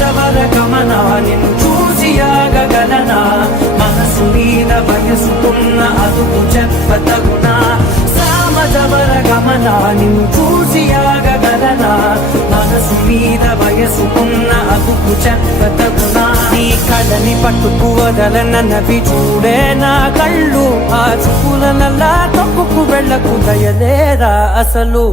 సామజవర గమన నిన్ను చూసి ఆగగలనా మనసు మీద వయసుకున్న అదుపు చెప్పతగునా సామజవర గమన నిన్ను చూసి ఆగగలనా మనసు మీద వయసుకున్న అదుపు చెప్పతగునా నీ కళ్ళని పట్టుకు వదలనవి చూడే నా కళ్ళు ఆ చూపులనల్లా తప్పుకు వెళ్ళకు దయలేరా అసలు